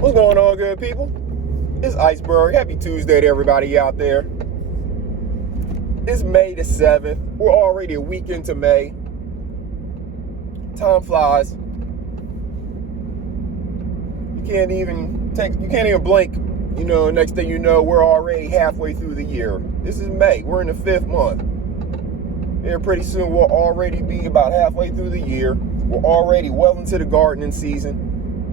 What's going on, good people? It's Iceberg. Happy Tuesday to everybody out there. It's May the 7th. We're already a week into May. Time flies. You can't even blink. You know, next thing you know, we're already halfway through the year. This is May. We're in the 5th month. And pretty soon we'll already be about halfway through the year. We're already well into the gardening season.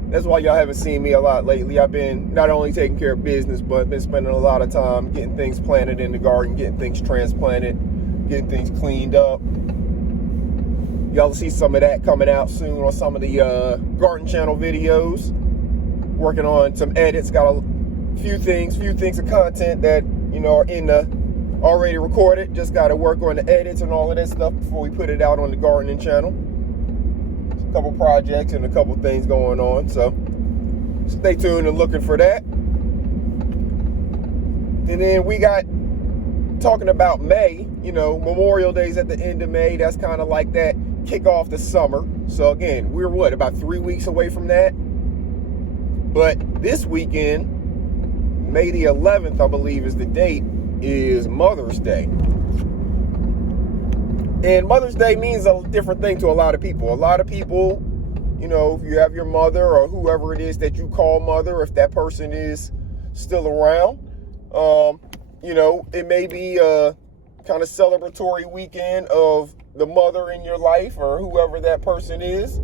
That's why y'all haven't seen me a lot lately. I've been not only taking care of business, but been spending a lot of time getting things planted in the garden, getting things transplanted, getting things cleaned up. Y'all will see some of that coming out soon on some of the garden channel videos. Working on some edits. Got a few things of content that, you know, are in the already recorded. Just got to work on the edits and all of that stuff before we put it out on the gardening channel. A couple projects and a couple things going on, so stay tuned and looking for that. And then we got talking about May. You know, Memorial Day's at the end of May. That's kind of like that kick off the summer. So again, we're about 3 weeks away from that. But this weekend, May the 11th, I believe is the date, is Mother's Day. And Mother's Day means a different thing to a lot of people. A lot of people, you know, if you have your mother or whoever it is that you call mother, if that person is still around, you know, it may be a kind of celebratory weekend of the mother in your life or whoever that person is.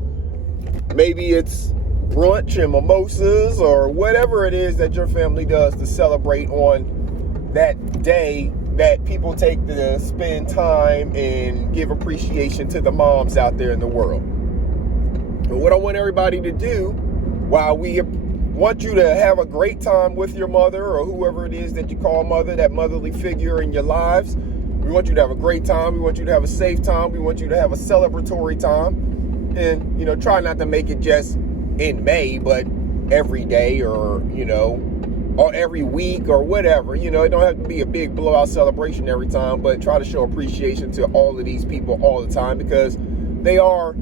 Maybe it's brunch and mimosas or whatever it is that your family does to celebrate on that day that people take to spend time and give appreciation to the moms out there in the world. And what I want everybody to do, while we want you to have a great time with your mother or whoever it is that you call mother, that motherly figure in your lives, we want you to have a great time. We want you to have a safe time. We want you to have a celebratory time. And, you know, try not to make it just in May, but every day or, you know, or every week or whatever. You know, it don't have to be a big blowout celebration every time, but try to show appreciation to all of these people all the time, because they are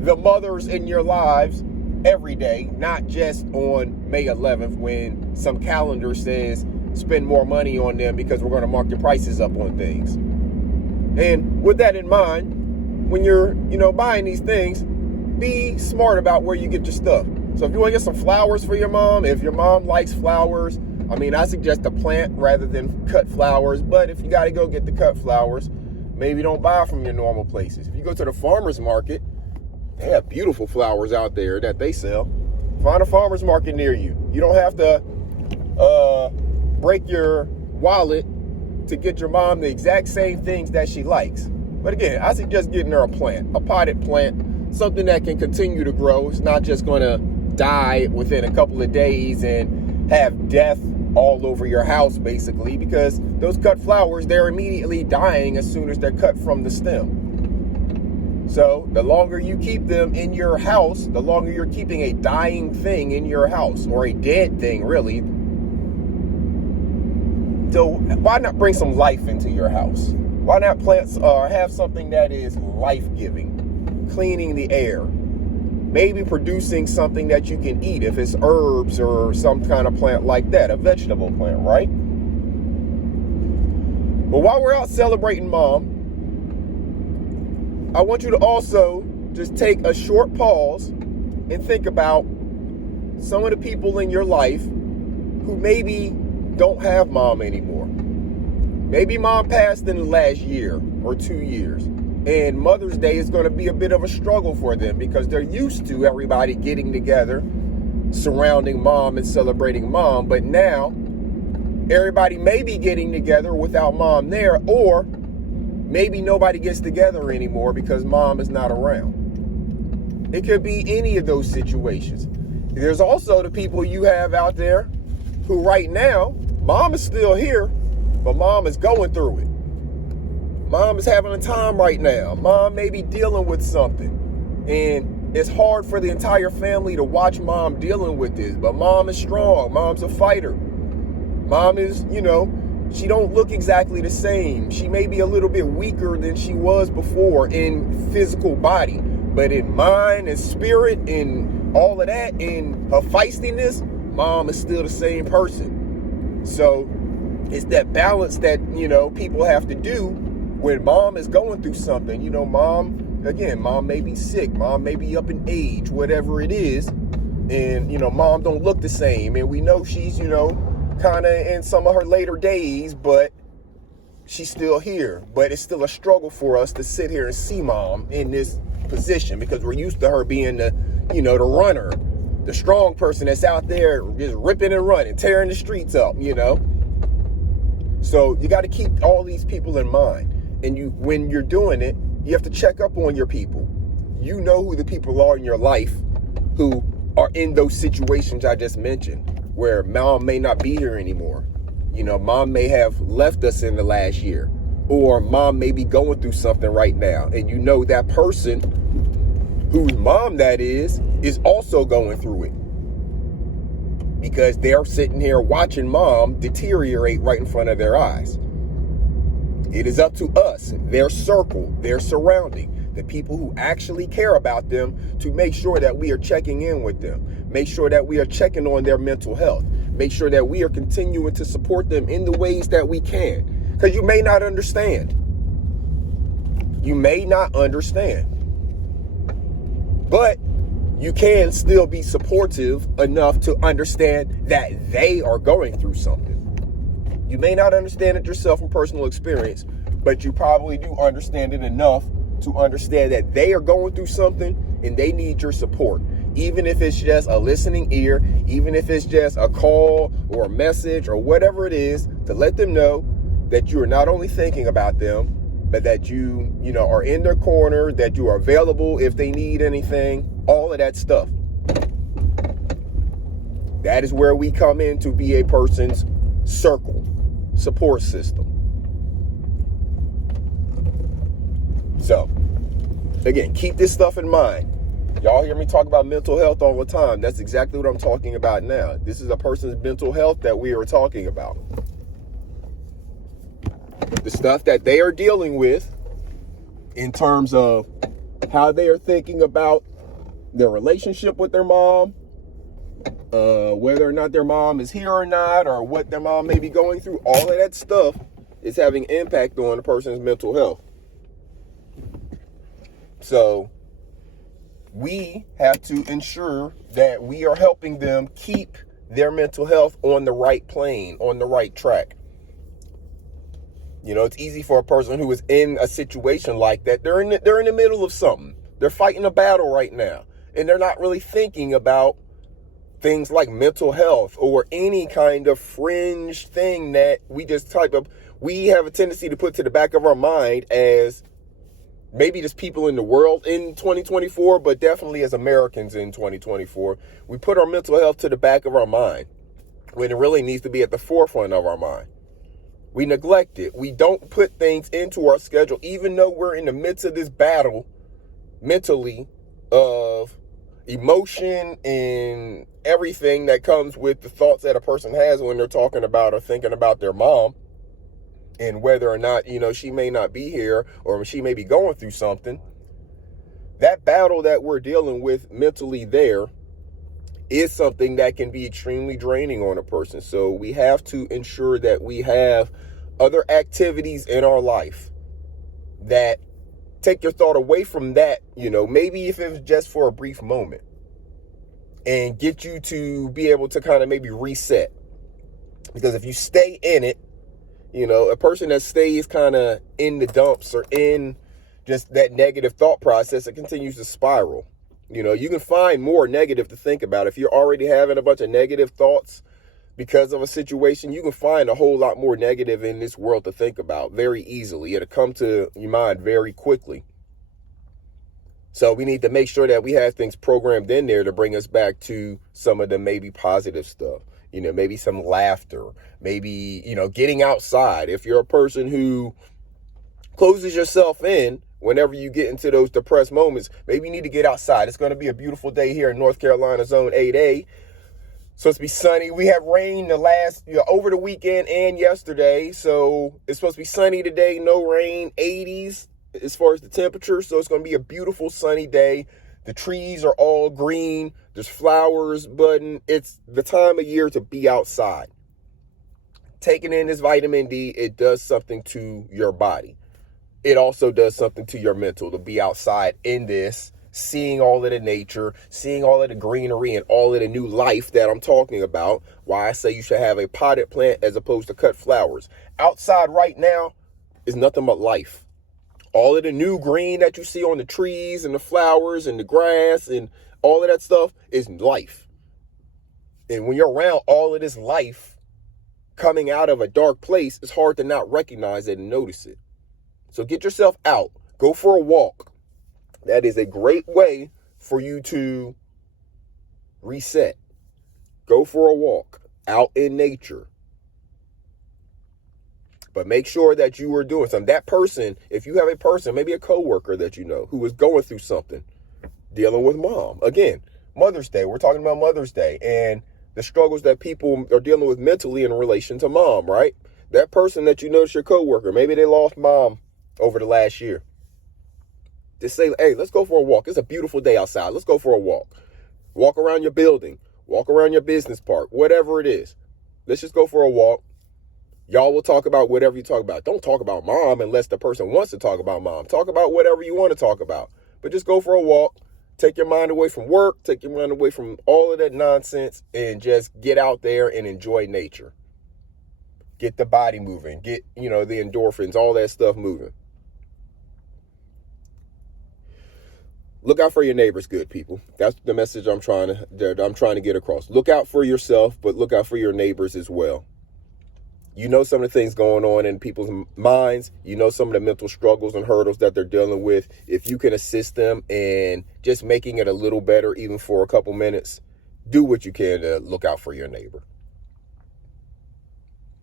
the mothers in your lives every day, not just on May 11th when some calendar says spend more money on them because we're going to mark the prices up on things. And with that in mind, when you're, you know, buying these things, be smart about where you get your stuff. So if you want to get some flowers for your mom, if your mom likes flowers, I mean, I suggest a plant rather than cut flowers. But if you got to go get the cut flowers, maybe don't buy from your normal places. If you go to the farmer's market, they have beautiful flowers out there that they sell. Find a farmer's market near you. You don't have to break your wallet to get your mom the exact same things that she likes. But again, I suggest getting her a plant, a potted plant, something that can continue to grow. It's not just going to die within a couple of days and have death all over your house, basically, because those cut flowers, they're immediately dying as soon as they're cut from the stem. So the longer you keep them in your house, the longer you're keeping a dying thing in your house, or a dead thing, really. So why not bring some life into your house? Why not plant or have something that is life-giving, cleaning the air? Maybe producing something that you can eat, if it's herbs or some kind of plant like that, a vegetable plant, right? But while we're out celebrating Mom, I want you to also just take a short pause and think about some of the people in your life who maybe don't have Mom anymore. Maybe Mom passed in the last year or 2 years. And Mother's Day is going to be a bit of a struggle for them because they're used to everybody getting together, surrounding Mom and celebrating Mom. But now, everybody may be getting together without Mom there, or maybe nobody gets together anymore because Mom is not around. It could be any of those situations. There's also the people you have out there who right now, Mom is still here, but Mom is going through it. Mom is having a time right now. Mom may be dealing with something. And it's hard for the entire family to watch Mom dealing with this. But Mom is strong. Mom's a fighter. Mom is, you know, she don't look exactly the same. She may be a little bit weaker than she was before in physical body. But in mind and spirit and all of that, in her feistiness, mom is still the same person. So it's that balance that, people have to do when mom is going through something. Mom may be sick, mom may be up in age, whatever it is. And, mom don't look the same. And we know she's, kind of in some of her later days, but she's still here. But it's still a struggle for us to sit here and see mom in this position, because we're used to her being the runner, the strong person that's out there just ripping and running, tearing the streets up, So you got to keep all these people in mind. And when you're doing it, you have to check up on your people. You know who the people are in your life who are in those situations I just mentioned, where mom may not be here anymore. Mom may have left us in the last year, or mom may be going through something right now. And that person whose mom that is also going through it, because they're sitting here watching mom deteriorate right in front of their eyes. It is up to us, their circle, their surrounding, the people who actually care about them, to make sure that we are checking in with them. Make sure that we are checking on their mental health. Make sure that we are continuing to support them in the ways that we can. Because you may not understand. You may not understand. But you can still be supportive enough to understand that they are going through something. You may not understand it yourself from personal experience, but you probably do understand it enough to understand that they are going through something and they need your support. Even if it's just a listening ear, even if it's just a call or a message or whatever it is, to let them know that you are not only thinking about them, but that you are in their corner, that you are available if they need anything, all of that stuff. That is where we come in to be a person's circle, support system. So, again, keep this stuff in mind. Y'all hear me talk about mental health all the time. That's exactly what I'm talking about now. This is a person's mental health that we are talking about. The stuff that they are dealing with in terms of how they are thinking about their relationship with their mom, whether or not their mom is here or not, or what their mom may be going through, all of that stuff is having impact on a person's mental health. So we have to ensure that we are helping them keep their mental health on the right plane, on the right track. It's easy for a person who is in a situation like that. They're in the middle of something. They're fighting a battle right now, and they're not really thinking about things like mental health or any kind of fringe thing that we have a tendency to put to the back of our mind as maybe just people in the world in 2024, but definitely as Americans in 2024. We put our mental health to the back of our mind when it really needs to be at the forefront of our mind. We neglect it. We don't put things into our schedule, even though we're in the midst of this battle mentally of emotion and everything that comes with the thoughts that a person has when they're talking about or thinking about their mom, and whether or not, she may not be here or she may be going through something. That battle that we're dealing with mentally there is something that can be extremely draining on a person. So we have to ensure that we have other activities in our life that take your thought away from that, maybe if it was just for a brief moment, and get you to be able to kind of maybe reset. Because if you stay in it, a person that stays kind of in the dumps or in just that negative thought process, it continues to spiral. You can find more negative to think about. If you're already having a bunch of negative thoughts because of a situation, you can find a whole lot more negative in this world to think about very easily. It'll come to your mind very quickly. So we need to make sure that we have things programmed in there to bring us back to some of the maybe positive stuff. Maybe some laughter, maybe, getting outside. If you're a person who closes yourself in whenever you get into those depressed moments, maybe you need to get outside. It's going to be a beautiful day here in North Carolina, Zone 8A. So it's supposed to be sunny. We had rain over the weekend and yesterday. So it's supposed to be sunny today, no rain, 80s as far as the temperature. So it's going to be a beautiful sunny day The trees are all green. There's flowers budding. It's the time of year to be outside. Taking in this vitamin D, it does something to your body. It also does something to your mental to be outside in this, seeing all of the nature, seeing all of the greenery and all of the new life that I'm talking about. Why I say you should have a potted plant as opposed to cut flowers. Outside right now is nothing but life. All of the new green that you see on the trees and the flowers and the grass and all of that stuff is life. And when you're around all of this life coming out of a dark place, it's hard to not recognize it and notice it. So get yourself out. Go for a walk. That is a great way for you to reset. Go for a walk out in nature. But make sure that you are doing something. That person, if you have a person, maybe a coworker that you know who is going through something, dealing with mom. Again, Mother's Day. We're talking about Mother's Day and the struggles that people are dealing with mentally in relation to mom, right? That person that you know is your coworker. Maybe they lost mom over the last year. Just say, hey, let's go for a walk. It's a beautiful day outside. Let's go for a walk. Walk around your building. Walk around your business park. Whatever it is. Let's just go for a walk. Y'all will talk about whatever you talk about. Don't talk about mom unless the person wants to talk about mom. Talk about whatever you want to talk about. But just go for a walk. Take your mind away from work. Take your mind away from all of that nonsense and just get out there and enjoy nature. Get the body moving. Get, the endorphins, all that stuff moving. Look out for your neighbors, good people. That's the message I'm trying to get across. Look out for yourself, but look out for your neighbors as well. You know some of the things going on in people's minds. You know some of the mental struggles and hurdles that they're dealing with. If you can assist them in just making it a little better, even for a couple minutes, do what you can to look out for your neighbor.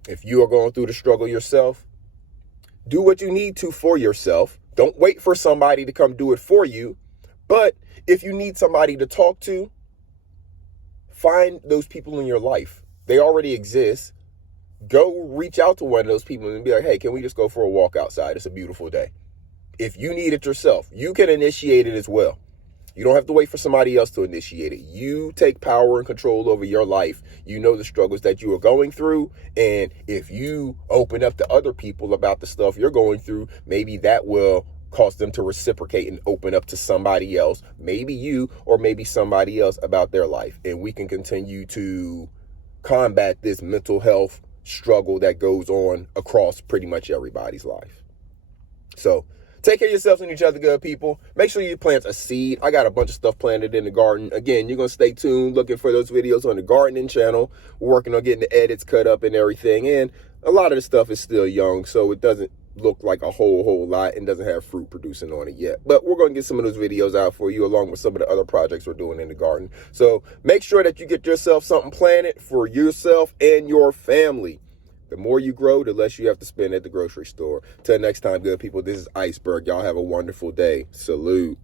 If you are going through the struggle yourself, do what you need to for yourself. Don't wait for somebody to come do it for you. But if you need somebody to talk to, find those people in your life. They already exist. Go reach out to one of those people and be like, hey, can we just go for a walk outside? It's a beautiful day. If you need it yourself, you can initiate it as well. You don't have to wait for somebody else to initiate it. You take power and control over your life. You know the struggles that you are going through. And if you open up to other people about the stuff you're going through, maybe that will cause them to reciprocate and open up to somebody else, maybe you or maybe somebody else about their life. And we can continue to combat this mental health struggle that goes on across pretty much everybody's life. So take care of yourselves and each other, good people. Make sure you plant a seed. I got a bunch of stuff planted in the garden. Again, you're going to stay tuned looking for those videos on the gardening channel. We're working on getting the edits cut up and everything. And a lot of the stuff is still young, so it doesn't look like a whole lot and doesn't have fruit producing on it yet. But we're going to get some of those videos out for you along with some of the other projects we're doing in the garden. So make sure that you get yourself something planted for yourself and your family. The more you grow, the less you have to spend at the grocery store. Till next time, good people, this is Iceberg. Y'all have a wonderful day. Salute.